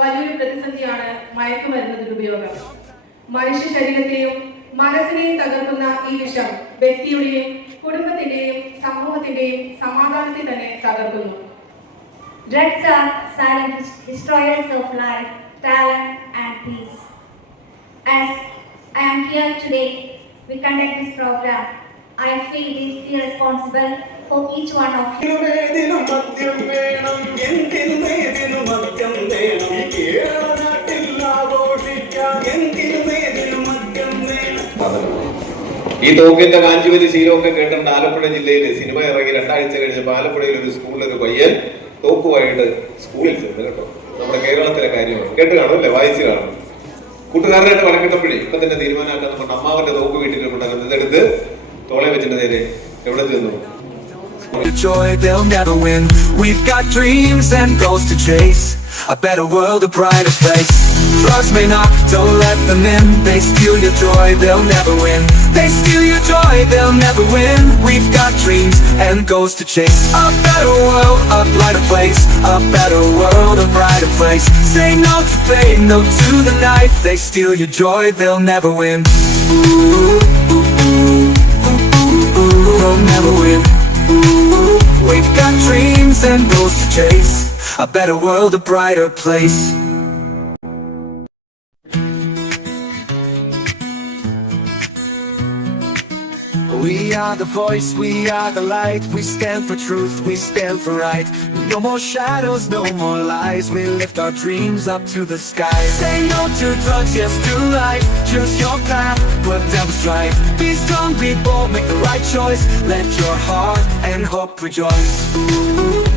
വലിയൊരു പ്രതിസന്ധിയാണ് മയക്കുമരുന്നിന്റെ ഉപയോഗം. മനുഷ്യ ശരീരത്തെയും മനസ്സിനെയും തകർക്കുന്ന ഈ വിഷം വ്യക്തിയുടെയും കുടുംബത്തിന്റെയും സമൂഹത്തിന്റെയും സമാധാനത്തെ തന്നെ തകർക്കുന്നു. Drugs are silent destroyers of life, talent and peace. As I am here today, we conduct this program. I feel deeply responsible for each one of you. ഈ തോക്കിന്റെ കാഞ്ചിവലി ശീലമൊക്കെ കേട്ടിട്ടുണ്ട്. ആലപ്പുഴ ജില്ലയിൽ സിനിമ ഇറങ്ങി 2 ആഴ്ച കഴിഞ്ഞപ്പോൾ ആലപ്പുഴയിൽ ഒരു സ്കൂളിലൊരു പയ്യൻ തോക്കുമായിട്ട് സ്കൂളിൽ ചെന്ന് കേട്ടോ. നമ്മുടെ കേരളത്തിലെ കാര്യമാണ് കേട്ട് കാണും അല്ലേ, വായിച്ചു കാണും. കൂട്ടുകാരനായിട്ട് വഴക്കിട്ടപ്പോഴേ ഇപ്പൊ തന്നെ തീരുമാനമാക്കാൻ കൊണ്ട് അമ്മാവന്റെ തോക്ക് വീട്ടിലുണ്ടാകുന്നത് ഇതെടുത്ത് തോളെ വെച്ചിട്ട് നേരെ എവിടെ ചെന്നു. Joy, they'll never win. We've got dreams and goals to chase. A better world, a brighter place. Drugs may knock, don't let them in. They steal your joy, they'll never win. They steal your joy, they'll never win. We've got dreams and goals to chase. A better world, a brighter place. A better world, a brighter place. Say no to pain, no to the knife. They steal your joy, they'll never win. Ooh, ooh, ooh, ooh, ooh, they'll never win. We've got dreams and goals to chase. A better world, a brighter place. We are the voice, we are the light. We stand for truth, we stand for right. No more shadows, no more lies. We lift our dreams up to the sky. Say no to drugs, yes to life. Choose your path, but never strive. Be strong, be bold, make the right choice. Let your heart and hope rejoice. Ooh.